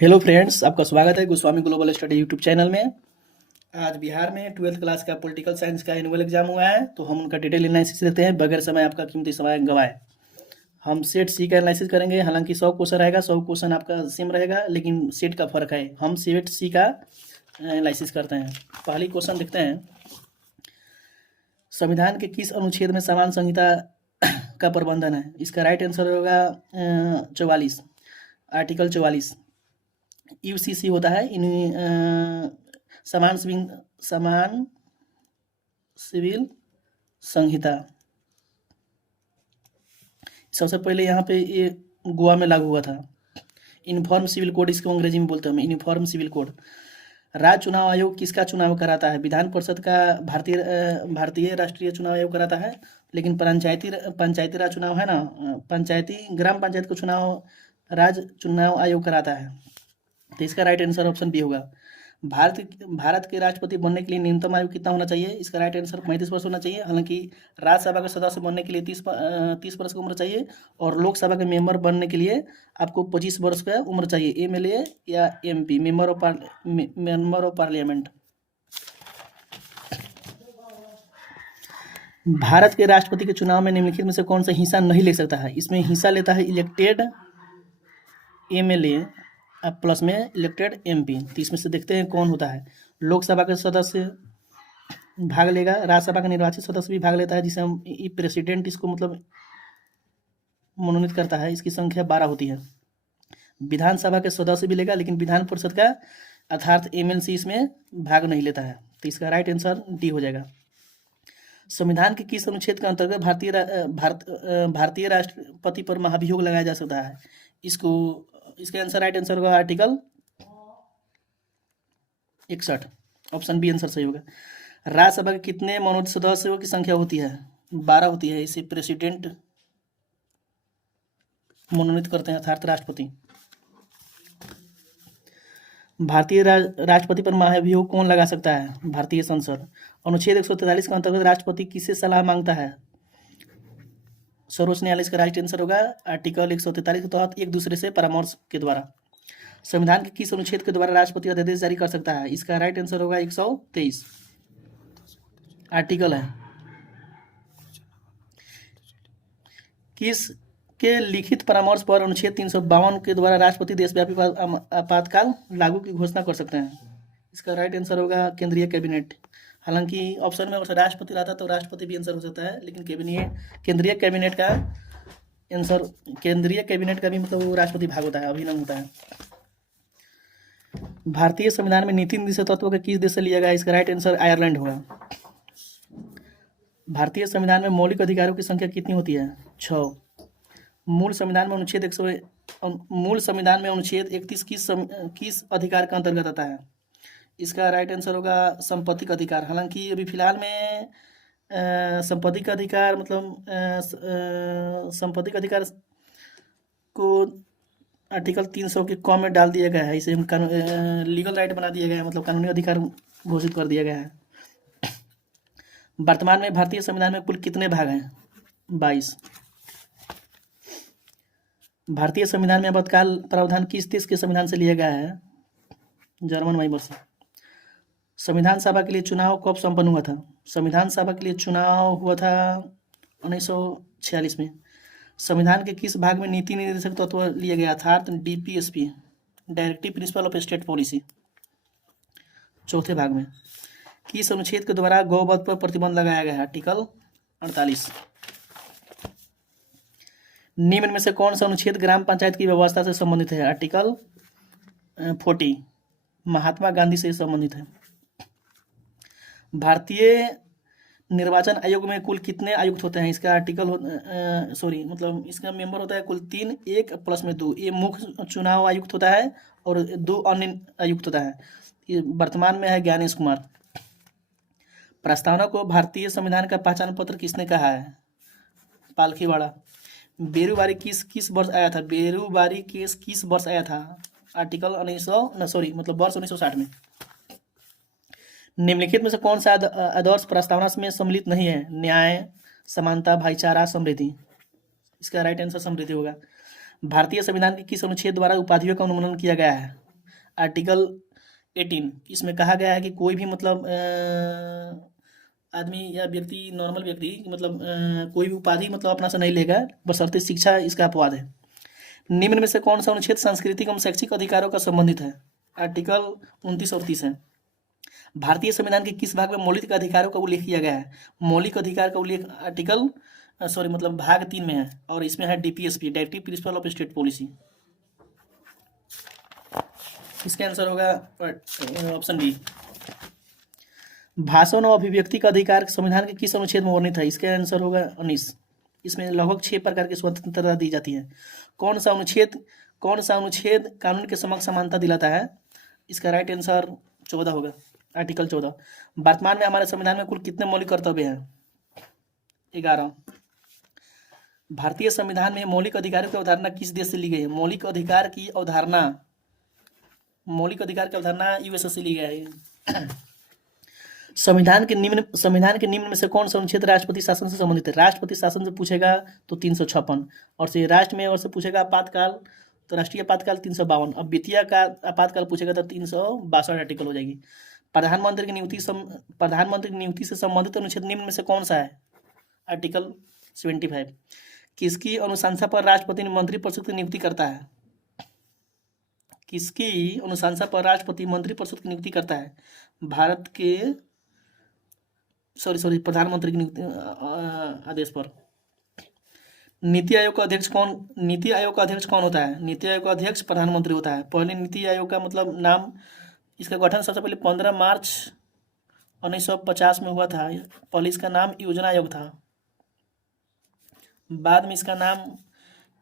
Hello friends, आपका स्वागत है Goswami global study YouTube channel में। आज बिहार में 12th क्लास का पॉलिटिकल साइंस का एनुअल एग्जाम हुआ है, तो हम उनका डिटेल एनालिसिस लेते हैं बगैर समय आपका कीमती समय गवाए। हम सेट सी का एनालिसिस करेंगे। हालांकि 100 क्वेश्चन रहेगा, 100 क्वेश्चन आपका सेम रहेगा, लेकिन सेट का फर्क है। हम सेट सी का एनालिसिस करते हैं। पहली क्वेश्चन देखते हैं। संविधान के किस अनुच्छेद में समान संहिता का प्रबंधन है? इसका राइट आंसर होगा 44, आर्टिकल 44। यूसीसी होता है इन समान सिविल संहिता। सबसे पहले यहाँ पे ये गोवा में लागू हुआ था। यूनिफॉर्म सिविल कोड इसको अंग्रेजी में बोलते हैं, यूनिफॉर्म सिविल कोड। राज्य चुनाव आयोग किसका चुनाव कराता है? विधान परिषद का भारतीय राष्ट्रीय चुनाव आयोग कराता है, लेकिन पंचायती राज चुनाव है ना, ग्राम पंचायत को चुनाव राज्य चुनाव आयोग कराता है। तो इसका राइट आंसर ऑप्शन बी होगा। भारत के राष्ट्रपति बनने के लिए न्यूनतम आयु कितना होना चाहिए? इसका राइट आंसर 35 वर्ष होना चाहिए। हालांकि राज्यसभा के सदस्य बनने के लिए 30 वर्ष की उम्र चाहिए, और लोकसभा के मेंबर बनने के लिए आपको 25 वर्ष का उम्र चाहिए। एमएलए या MP, member of parliament. Bharat के राष्ट्रपति के चुनाव में निम्नलिखित में से कौन सा हिस्सा नहीं ले सकता है? इसमें हिस्सा लेता है इलेक्टेड एमएलए प्लस में इलेक्टेड एमपी। तो इसमें से देखते हैं कौन होता है। लोकसभा के सदस्य भाग लेगा, राज्यसभा का निर्वाचित सदस्य भी भाग लेता है, जिसे हम प्रेसिडेंट इसको मतलब मनोनीत करता है। इसकी संख्या 12 होती है। विधानसभा के सदस्य भी लेगा, लेकिन विधान परिषद का अर्थात एमएलसी इसमें भाग नहीं लेता है। तो इसका राइट आंसर डी हो जाएगा। संविधान के किस अनुच्छेद के अंतर्गत भारतीय राष्ट्रपति पर महाभियोग लगाया जा सकता है? इसके आंसर राइट आंसर होगा आर्टिकल 61, ऑप्शन बी आंसर सही होगा। राज्यसभा के कितने मनोनीत सदस्यों की संख्या होती है? 12 होती है। इसे प्रेसिडेंट मनोनीत करते हैं, अर्थात राष्ट्रपति। भारतीय राष्ट्रपति पर महाभियोग कौन लगा सकता है? भारतीय संसद। अनुच्छेद 143 के अंतर्गत राष्ट्रपति किससे सलाह मांगता है? सर्वोच्च न्यायालय। इसका राइट आंसर होगा आर्टिकल 143 के तहत एक दूसरे से परामर्श के द्वारा। संविधान के किस अनुच्छेद के द्वारा राष्ट्रपति अध्यादेश जारी कर सकता है? इसका राइट आंसर होगा 123, आर्टिकल है। किस के लिखित परामर्श पर अनुच्छेद 352 के द्वारा राष्ट्रपति देशव्यापी आपातकाल लागू की घोषणा कर सकते हैं? इसका राइट आंसर होगा केंद्रीय कैबिनेट। हालांकि ऑप्शन में राष्ट्रपति रहता तो राष्ट्रपति भी आंसर हो सकता है, लेकिन केंद्रीय कैबिनेट का आंसर, केंद्रीय कैबिनेट का भी मतलब वो राष्ट्रपति भाग होता है, अभिन्न होता है। भारतीय संविधान में नीति निर्देशक तत्व का किस देश से लिया गया? इसका राइट आंसर आयरलैंड होगा। भारतीय संविधान में मौलिक अधिकारों की संख्या कितनी होती है? 6। मूल संविधान में अनुच्छेद 31 किस अधिकार का अंतर्गत आता है? इसका राइट आंसर होगा संपत्ति का अधिकार। हालांकि अभी फिलहाल में संपत्ति का अधिकार मतलब संपत्ति का अधिकार को आर्टिकल 300 के कॉम में डाल दिया गया है। इसे हम लीगल राइट बना दिया गया है, मतलब कानूनी अधिकार घोषित कर दिया गया है। वर्तमान में भारतीय संविधान में कुल कितने भाग हैं? 22। भारतीय संविधान में आपातकाल प्रावधान किस देश के संविधान से लिया गया है? जर्मन वाइबर से। संविधान सभा के लिए चुनाव कब संपन्न हुआ था? संविधान सभा के लिए चुनाव हुआ था 1946 में। संविधान के किस भाग में नीति निर्देशक तत्व लिया गया, अर्थात DPSP, directive principle of state policy? चौथे भाग में। किस अनुच्छेद के द्वारा गौवध पर प्रतिबंध लगाया गया है? आर्टिकल 48। निम्न में से कौन सा अनुच्छेद ग्राम पंचायत की व्यवस्था से संबंधित है? आर्टिकल 40 महात्मा गांधी से संबंधित है। भारतीय निर्वाचन आयोग में कुल कितने आयुक्त होते हैं? इसका इसका मेंबर होता है कुल 3, 1 प्लस में 2। ये मुख्य चुनाव आयुक्त होता है और 2 अन्य आयुक्त होता है। ये वर्तमान में है ज्ञानेश कुमार। प्रस्तावना को भारतीय संविधान का पहचान पत्र किसने कहा है? पालखीवाड़ा। बेरुबारी किस वर्ष आया था? बेरुबारी केस किस वर्ष आया था? आर्टिकल वर्ष 1960 में। निम्नलिखित में से कौन सा आदर्श प्रस्तावना में सम्मिलित नहीं है? न्याय, समानता, भाईचारा, समृद्धि। इसका राइट आंसर समृद्धि होगा। भारतीय संविधान के किस अनुच्छेद द्वारा उपाधियों का उन्मूलन किया गया है? आर्टिकल 18, इसमें कहा गया है कि कोई भी मतलब आदमी या व्यक्ति, नॉर्मल व्यक्ति मतलब कोई भी उपाधि मतलब अपना से नहीं लेगा बशर्ते शिक्षा इसका अपवाद है। निम्न में से कौन सा अनुच्छेद सांस्कृतिक एवं शैक्षिक अधिकारों का संबंधित है? आर्टिकल 29 और 30 है। भारतीय संविधान के किस भाग में मौलिक अधिकारों का उल्लेख किया गया है? मौलिक अधिकार का उल्लेख आर्टिकल सॉरी मतलब भाग 3 में है और इसमें है DPSP, directive principle of state policy. इसका आंसर होगा ऑप्शन बी। भाषण और अभिव्यक्ति का अधिकार संविधान के किस अनुच्छेद में वर्णित है? इसका आंसर होगा 19। इसमें लगभग 6 प्रकार की स्वतंत्रता दी जाती है। कौन सा अनुच्छेद कानून के समक्ष समानता दिलाता है? इसका राइट आंसर 14 होगा, आर्टिकल 14। वर्तमान में हमारे संविधान में कुल कितने मौलिक कर्तव्य हैं? 11। भारतीय संविधान में मौलिक अधिकारों की अवधारणा किस देश से ली गई है? मौलिक अधिकार की अवधारणा यूएसए से ली गई है। संविधान के निम्न में से कौन सा अनुच्छेद राष्ट्रपति शासन से संबंधित है? राष्ट्रपति शासन से पूछेगा तो 356, और से राष्ट्र में और से पूछेगा आपातकाल तो राष्ट्रीय आपातकाल 352, अब वित्तीय का आपातकाल पूछेगा तो 362 आर्टिकल हो जाएगी। प्रधानमंत्री की नियुक्ति से संबंधित अनुच्छेद निम्न में से कौन सा है? आर्टिकल 75। किसकी अनुशंसा पर राष्ट्रपति मंत्रिपरिषद की नियुक्ति करता है? किसकी अनुशंसा पर राष्ट्रपति मंत्रिपरिषद की नियुक्ति करता है? भारत के प्रधानमंत्री की नियुक्ति आदेश पर। नीति आयोग का अध्यक्ष कौन होता है? नीति आयोग का अध्यक्ष प्रधानमंत्री होता है। पहले नीति आयोग का मतलब नाम, इसका गठन सबसे पहले 15 मार्च 1950 में हुआ था। पहले इसका नाम योजना आयोग था, बाद में इसका नाम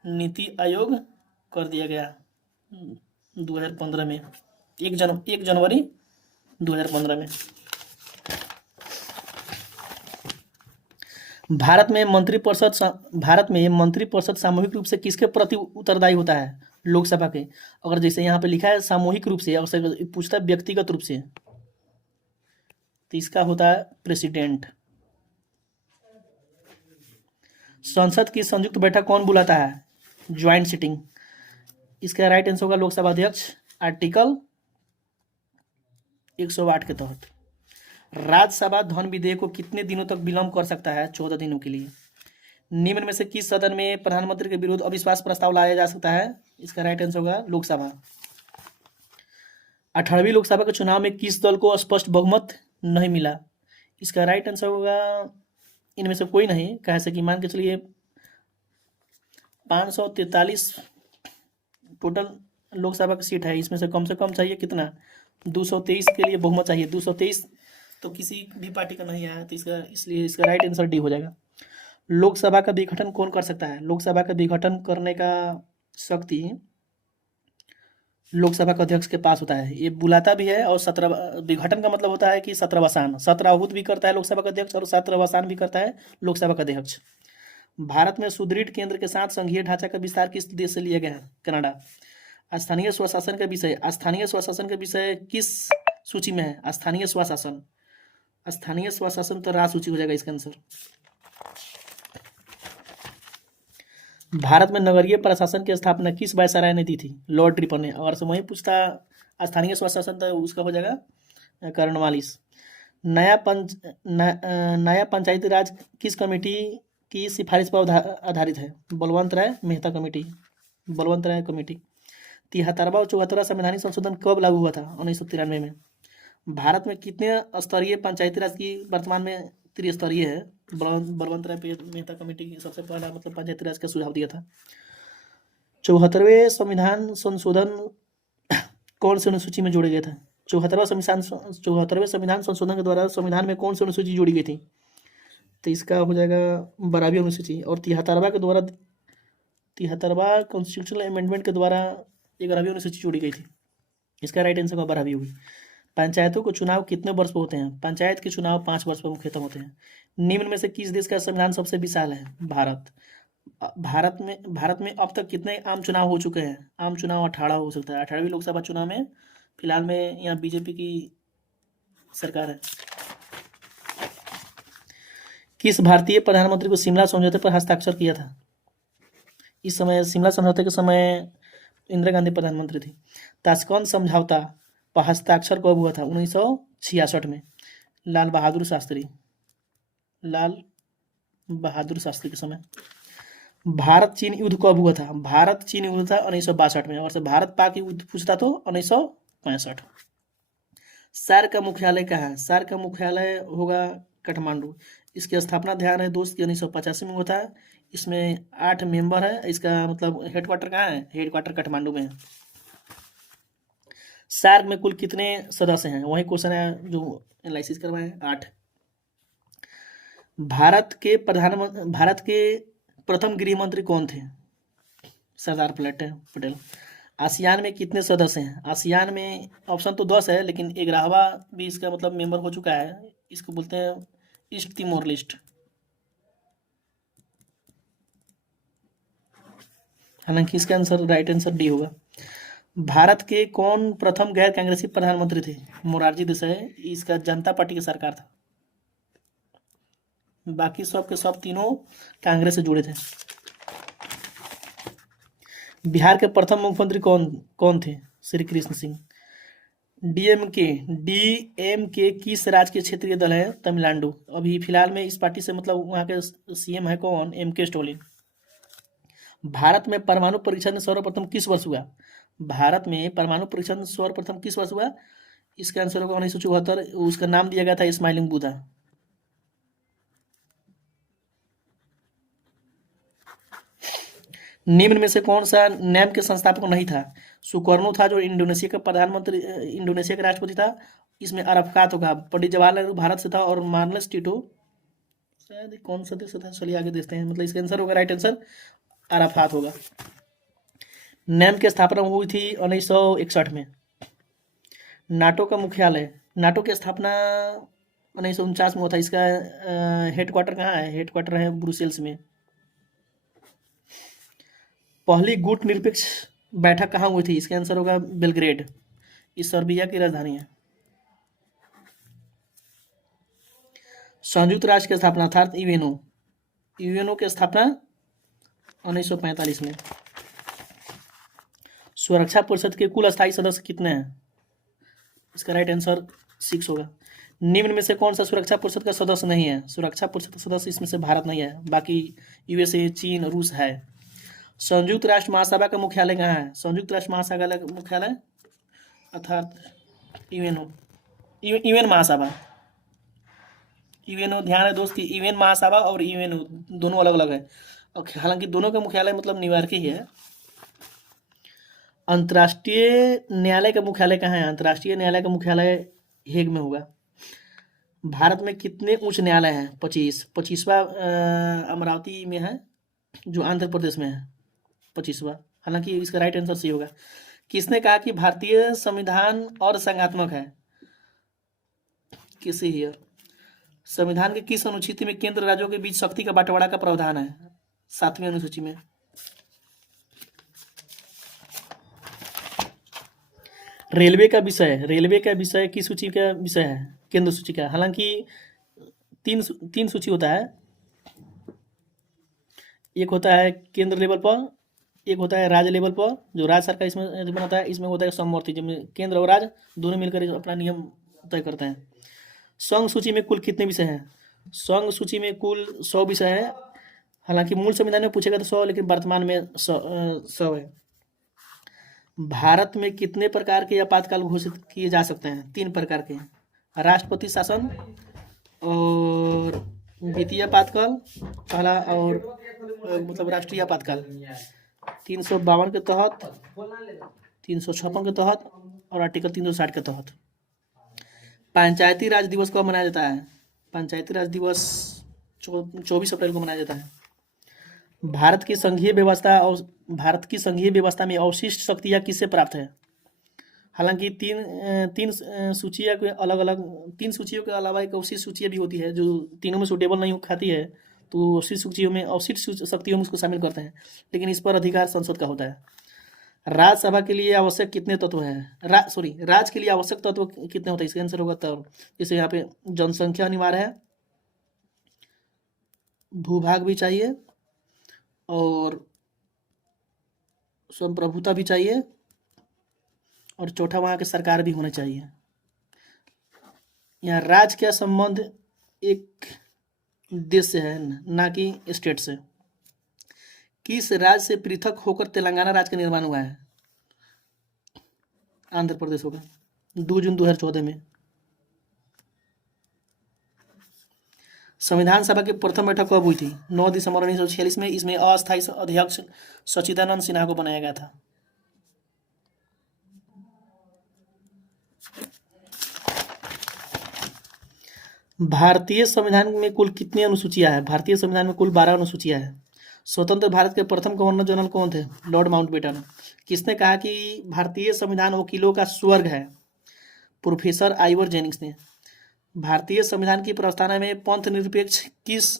नीति आयोग कर दिया गया 2015 में, 1 जनवरी 2015 में। भारत में मंत्रिपरिषद सामूहिक रूप से किसके प्रति उत्तरदायी होता है? लोकसभा के। अगर जैसे यहाँ पे लिखा है सामूहिक रूप से, अगर पूछता है व्यक्तिगत रूप से तो इसका होता है प्रेसिडेंट। संसद की संयुक्त बैठक कौन बुलाता है? Joint sitting. इसका राइट आंसर होगा लोकसभा अध्यक्ष, आर्टिकल 108 के तहत। राज्यसभा धन विधेयक को कितने दिनों तक विलंब कर सकता है? 14 दिनों के लिए। निम्न में से किस सदन में प्रधानमंत्री के विरुद्ध अविश्वास प्रस्ताव लाया जा सकता है? इसका राइट आंसर होगा लोकसभा। 18वीं लोकसभा के चुनाव में किस दल को स्पष्ट बहुमत नहीं मिला? इसका राइट आंसर होगा इनमें से कोई नहीं। कैसे कि मान के चलिए 543 टोटल लोकसभा की सीट है, इसमें से कम चाहिए कितना? 223 के लिए बहुमत चाहिए। 223 तो किसी भी पार्टी का नहीं आया, तो इसलिए इसका राइट आंसर डी हो जाएगा। लोकसभा का विघटन कौन कर सकता है? लोकसभा का विघटन करने का शक्ति लोकसभा के अध्यक्ष के पास होता है। ये बुलाता भी है और 17 विघटन का मतलब होता है कि 17 भी करता है लोकसभा का अध्यक्ष और 17 भी करता है लोकसभा का अध्यक्ष। भारत में सुदृढ़ केंद्र के साथ संघीय ढांचा का विस्तार किस देश से लिया गया है? कनाडा। स्थानीय स्वशासन का विषय किस सूची में है? स्थानीय स्वशासन तो राज सूची हो जाएगा इसका आंसर। भारत में नगरीय प्रशासन की स्थापना किस वायसराय ने दी थी? लॉर्ड रिपन ने। अगर से वही पूछता स्थानीय स्वशासन तो उसका हो जाएगा कर्नवालिस। नया पंचायती राज किस कमेटी की सिफारिश पर आधारित है? बलवंत राय कमेटी। 73वां और 74वां संवैधानिक संशोधन कब लागू हुआ था? 1993 में। भारत में कितने स्तरीय पंचायती राज की वर्तमान में त्रिस्तरीय है? बलवंत राय मेहता कमेटी की सबसे पहला मतलब पंचायती राज का सुझाव दिया था। 74वें संविधान संशोधन कौन सी अनुसूची में जोड़े गए थे? 74वें संविधान संशोधन के द्वारा संविधान में कौन सी अनुसूची जोड़ी गई थी? तो इसका हो जाएगा 12वीं अनुसूची। और 73वां कॉन्स्टिट्यूशनल अमेंडमेंट के द्वारा 11वीं अनुसूची जोड़ी गई थी। इसका राइट आंसर होगा 12वीं होगी। पंचायतों को चुनाव कितने वर्ष पर होते हैं? पंचायत के चुनाव 5 वर्ष पर मुख्यतः होते हैं। निम्न में से किस देश का संविधान सबसे विशाल है? भारत। भारत में अब तक कितने आम चुनाव हो चुके हैं? आम चुनाव 18 हो सकता है। 18वीं लोकसभा चुनाव में फिलहाल में यहाँ बीजेपी की सरकार है। किस भारतीय प्रधानमंत्री को शिमला समझौते पर हस्ताक्षर किया था? इस समय शिमला समझौते के समय इंदिरा गांधी प्रधानमंत्री थी। ताशकंद समझौता पर हस्ताक्षर कब हुआ था? 1966 में, लाल बहादुर शास्त्री के समय। भारत चीन युद्ध कब हुआ था? भारत चीन युद्ध था 1962 में, और से भारत पाक युद्ध पूछता तो 1965। सार्क का मुख्यालय कहाँ है? सार्क का मुख्यालय होगा काठमांडू। इसकी स्थापना ध्यान है दोस्त की 1985 में हुआ था। इसमें 8 मेंबर है। इसका मतलब हेडक्वार्टर कहाँ है? हेडक्वार्टर काठमांडू में है। सार्क में कुल कितने सदस्य हैं? वही क्वेश्चन है जो एनालिसिस करवाए, 8। भारत के प्रथम गृह मंत्री कौन थे? सरदार पटेल। आसियान में कितने सदस्य हैं? आसियान में ऑप्शन तो 10 है, लेकिन 11वां भी इसका मतलब मेंबर हो चुका है। इसको बोलते हैं ईस्ट तिमोर लिस्ट। हालांकि इसका आंसर राइट आंसर डी होगा। भारत के कौन प्रथम गैर कांग्रेसी प्रधानमंत्री थे? मोरारजी देसाई। इसका जनता पार्टी की सरकार था। बाकी सब के सब तीनों कांग्रेस से जुड़े थे। बिहार के प्रथम मुख्यमंत्री कौन थे? श्री कृष्ण सिंह। डीएमके किस राज्य के क्षेत्रीय दल है? तमिलनाडु। अभी फिलहाल में इस पार्टी से मतलब वहाँ के सीएम है कौन? MK Stalin. भारत में परमाणु परीक्षण सर्वप्रथम किस वर्ष हुआ? भारत में परमाणु परीक्षण सर्वप्रथम किस वर्ष हुआ? इसका आंसर होगा 1974। उसका नाम दिया गया था स्माइलिंग बुद्धा। निम्न में से कौन सा नैम के संस्थापक नहीं था? सुकर्णो था जो इंडोनेशिया का प्रधानमंत्री, इंडोनेशिया का राष्ट्रपति था। इसमें अरफकात होगा। पंडित जवाहरलाल नेहरू भारत से था, और मार्नस टिटो शायद कौन सा देश से था? चलिए आगे देखते हैं। मतलब इसका आंसर होगा, राइट आंसर अरफात होगा। नैम की स्थापना हुई थी 1961 में। नाटो का मुख्यालय, नाटो की स्थापना 1949 में हुआ था। इसका हेडक्वार्टर कहाँ है? हेडक्वार्टर है ब्रुसेल्स में। पहली गुट निरपेक्ष बैठक कहाँ हुई थी? इसका आंसर होगा बेलग्रेड। इस सर्बिया की राजधानी है। संयुक्त राष्ट्र की स्थापना अर्थात यूएनओ की स्थापना 1945 में। सुरक्षा परिषद के कुल स्थायी सदस्य कितने हैं? इसका राइट आंसर 6 होगा। निम्न में से कौन सा सुरक्षा परिषद का सदस्य नहीं है? सुरक्षा परिषद का सदस्य इसमें से भारत नहीं है, बाकी यूएसए, चीन, रूस है। संयुक्त राष्ट्र महासभा का मुख्यालय कहाँ है? संयुक्त राष्ट्र महासभा का मुख्यालय अर्थात यूएन महासभा। यूएनओ, ध्यान है दोस्त की यूएन महासभा और यूएनओ दोनों अलग अलग है। हालांकि दोनों का मुख्यालय मतलब न्यूयॉर्क ही है। अंतर्राष्ट्रीय न्यायालय का मुख्यालय कहाँ है? अंतर्राष्ट्रीय न्यायालय का मुख्यालय हेग में होगा। भारत में कितने उच्च न्यायालय हैं? 25वां अमरावती में है, जो आंध्र प्रदेश में है, 25वां। हालांकि इसका राइट आंसर सी होगा। किसने कहा कि भारतीय संविधान और संघात्मक है? किसी हियर। संविधान के किस अनुच्छेद में केंद्र राज्यों के बीच शक्ति का बंटवारा का प्रावधान है? 7वीं अनुसूची में। रेलवे का विषय किस सूची का विषय है? केंद्र सूची का। हालांकि तीन सूची होता है। एक होता है केंद्र लेवल पर, एक होता है राज्य लेवल पर, जो राज्य सरकार इसमें बनाता है। इसमें होता है समवर्ती, जिसमें केंद्र और राज्य दोनों मिलकर अपना नियम तय करते हैं। संघ सूची में कुल कितने विषय हैं? संघ सूची में कुल 100 विषय है। हालांकि मूल संविधान में पूछेगा तो 100, लेकिन वर्तमान में 100 है। भारत में कितने प्रकार के आपातकाल घोषित किए जा सकते हैं? 3 प्रकार के। राष्ट्रपति शासन और वित्तीय आपातकाल पहला, और मतलब राष्ट्रीय आपातकाल 352 के तहत, 356 के तहत और आर्टिकल 360 के तहत। पंचायती राज दिवस कब मनाया जाता है? पंचायती राज दिवस 24 अप्रैल को मनाया जाता है। भारत की संघीय व्यवस्था में अवशिष्ट शक्तियाँ किससे प्राप्त है? हालांकि तीन सूचियाँ के अलग अलग, 3 सूचियों के अलावा एक अवशिष्ट सूची भी होती है जो तीनों में सूटेबल नहीं खाती है, तो अवशिष्ट शक्तियों में उसको शामिल करते हैं, लेकिन इस पर अधिकार संसद का होता है। राज्यसभा के लिए आवश्यक कितने तत्व हैं? राज्य के लिए आवश्यक तत्व कितने होते हैं? इसका आंसर होगा तत्व। जैसे यहाँ पे जनसंख्या अनिवार्य है, भूभाग भी चाहिए, और संप्रभुता भी चाहिए, और चौथा वहाँ की सरकार भी होना चाहिए। यहाँ राज्य का संबंध एक देश से है, ना कि स्टेट से। किस राज्य से पृथक होकर तेलंगाना राज्य का निर्माण हुआ है? आंध्र प्रदेश होगा, 2 जून 2014 में। संविधान सभा की प्रथम बैठक कब हुई थी? 9 दिसंबर 1946 में। इसमें अस्थायी अध्यक्ष सच्चिदानंद सिन्हा को बनाया गया था। भारतीय संविधान में कुल कितनी अनुसूचियां हैं? भारतीय संविधान में कुल 12 अनुसूचियां हैं। स्वतंत्र भारत के प्रथम गवर्नर जनरल कौन थे? Lord Mountbatten. किसने कहा कि भारतीय संविधान वकीलों का स्वर्ग है? प्रोफेसर आइवर जेनिंग्स ने। भारतीय संविधान की प्रस्तावना में पंथ निरपेक्ष किस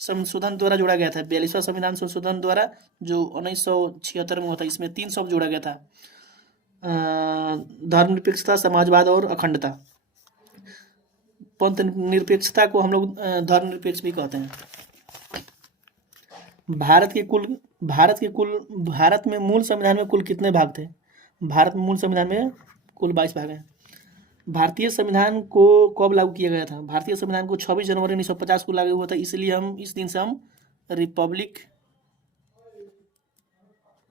संशोधन द्वारा जोड़ा गया था? 42वां संविधान संशोधन द्वारा, जो 1976 में हुआ था। इसमें 3 शब्द जोड़ा गया था, धर्मनिरपेक्षता, समाजवाद और अखंडता। पंथ निरपेक्षता को हम लोग धर्मनिरपेक्ष भी कहते हैं। भारत में मूल संविधान में कुल कितने भाग थे? भारत में मूल संविधान में कुल 22 भाग हैं। भारतीय संविधान को कब लागू किया गया था? भारतीय संविधान को 26 जनवरी 1950 को लागू हुआ था। इसलिए हम इस दिन से हम रिपब्लिक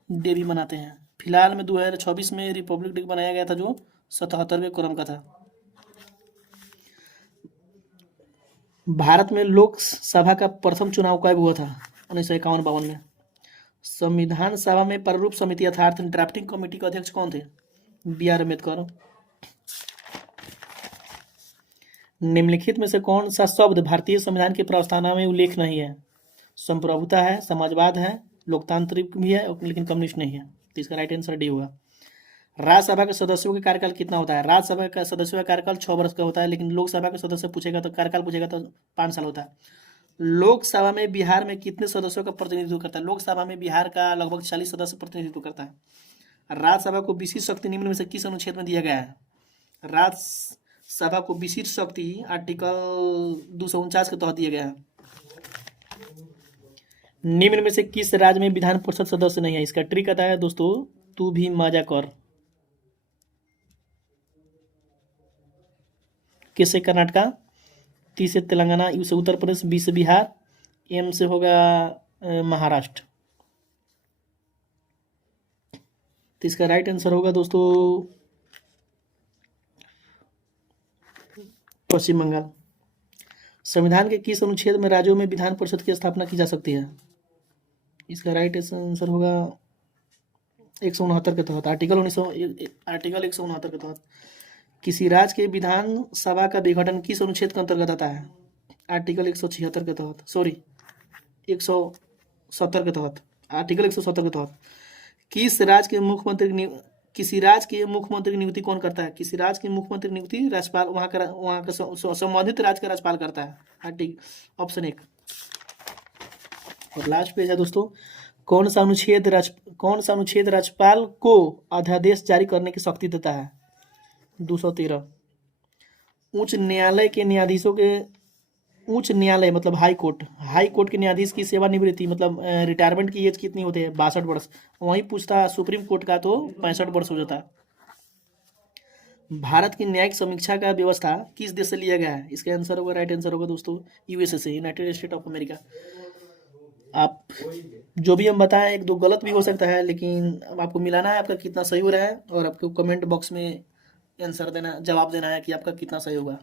डे भी मनाते हैं। फिलहाल में 2026 में रिपब्लिक डे बनाया गया था, जो 77वें क्रम का था। भारत में लोकसभा का प्रथम चुनाव कब हुआ था? 1951-52 में। संविधान सभा में प्रारूप समिति अर्थात ड्राफ्टिंग कमेटी के अध्यक्ष कौन थे? B.R. अम्बेडकर। निम्नलिखित में से कौन सा शब्द भारतीय संविधान की प्रस्तावना में उल्लेख नहीं है? संप्रभुता है, समाजवाद है, लोकतांत्रिक भी है, लेकिन कम्युनिस्ट नहीं है। तो इसका राइट आंसर डी होगा। राज्यसभा के सदस्यों का कार्यकाल कितना होता है? राज्यसभा का सदस्यों का कार्यकाल 6 वर्ष का होता है, लेकिन लोकसभा के सदस्य पूछेगा तो कार्यकाल पूछेगा तो 5 साल होता है। लोकसभा में बिहार में कितने सदस्यों का प्रतिनिधित्व करता है? लोकसभा में बिहार का लगभग 40 सदस्य प्रतिनिधित्व करता है। राज्यसभा को विशिष्ट शक्ति निम्न में से किस अनुच्छेद में दिया गया है? राज्यसभा को विशिष्ट शक्ति आर्टिकल 249 के तहत दिया गया है। निम्न में से किस राज्य में विधान परिषद सदस्य नहीं है? इसका ट्रिक आता है दोस्तों, तू भी मजा कर। किससे? कर्नाटका। 30 से तेलंगाना, यू से उत्तर प्रदेश, बी से बिहार, एम से होगा महाराष्ट्र। तो इसका राइट आंसर होगा दोस्तों पश्चिम बंगाल। संविधान के किस अनुच्छेद में राज्यों में विधान परिषद की स्थापना की जा सकती है? इसका राइट आंसर होगा 169 के तहत, आर्टिकल 169 के तहत। किसी राज्य के विधान सभा का विघटन किस अनुच्छेद के अंतर्गत आता है? आर्टिकल 176 के तहत, 170 के तहत, आर्टिकल 170 के तहत। किसी राज्य के मुख्यमंत्री की नियुक्ति कौन करता है? किसी राज्य की मुख्यमंत्री नियुक्ति राज्यपाल, वहाँ का संबंधित राज्य का राज्यपाल करता है। Article option 1। और लास्ट पेज है दोस्तों, कौन सा अनुच्छेद राज्यपाल को अध्यादेश जारी करने की शक्ति देता है? 213। उच्च न्यायालय मतलब हाई कोर्ट के न्यायाधीश की सेवानिवृत्ति मतलब रिटायरमेंट की एज कितनी होती है? 62 वर्ष। वहीं पूछता सुप्रीम कोर्ट का तो 65 वर्ष हो जाता है। भारत की न्यायिक समीक्षा का व्यवस्था किस देश से लिया गया है? इसका आंसर होगा, राइट आंसर होगा दोस्तों USA से, यूनाइटेड स्टेट ऑफ अमेरिका। आप जो भी हम बताएं, 1-2 गलत भी हो सकता है, लेकिन आपको मिलाना है आपका कितना सही हो रहा है, और आपको कमेंट बॉक्स में आंसर देना, जवाब देना है कि आपका कितना सही होगा।